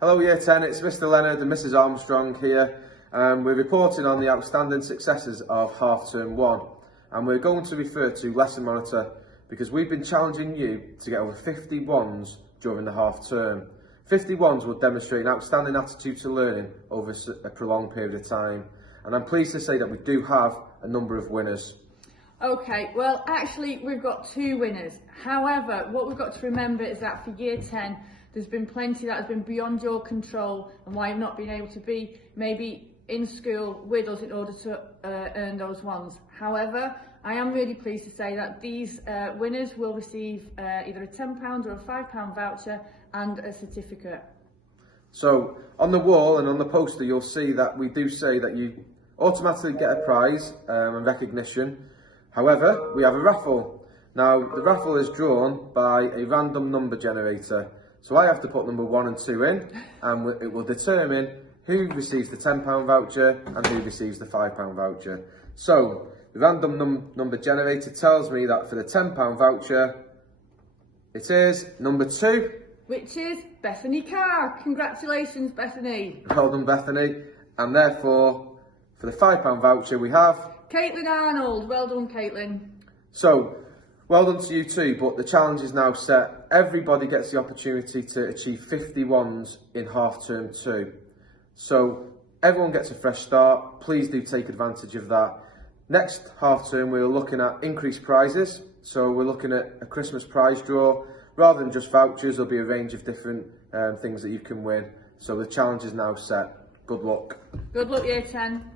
Hello Year 10, it's Mr Leonard and Mrs Armstrong here. We're reporting on the outstanding successes of half term 1, and we're going to refer to Lesson Monitor because we've been challenging you to get over 50 ones during the half term. 50 ones will demonstrate an outstanding attitude to learning over a prolonged period of time, and I'm pleased to say that we do have a number of winners. Okay, well actually we've got 2 winners. However, what we've got to remember is that for Year 10 there's been plenty that has been beyond your control and why you've not been able to be maybe in school with us in order to earn those ones. However, I am really pleased to say that these winners will receive either a £10 or a £5 voucher and a certificate. So on the wall and on the poster you'll see that we do say that you automatically get a prize and recognition. However, we have a raffle. Now the raffle is drawn by a random number generator. So I have to put number 1 and 2 in, and it will determine who receives the £10 voucher and who receives the £5 voucher. So the random number generator tells me that for the £10 voucher, it is number 2. Which is Bethany Carr. Congratulations, Bethany. Well done, Bethany. And therefore, for the £5 voucher, we have Caitlin Arnold. Well done, Caitlin. So, well done to you too, but the challenge is now set. Everybody gets the opportunity to achieve 50 ones in half term 2. So, everyone gets a fresh start. Please do take advantage of that. Next half term, we're looking at increased prizes. So, we're looking at a Christmas prize draw. Rather than just vouchers, there'll be a range of different things that you can win. So, the challenge is now set. Good luck. Good luck, Year 10.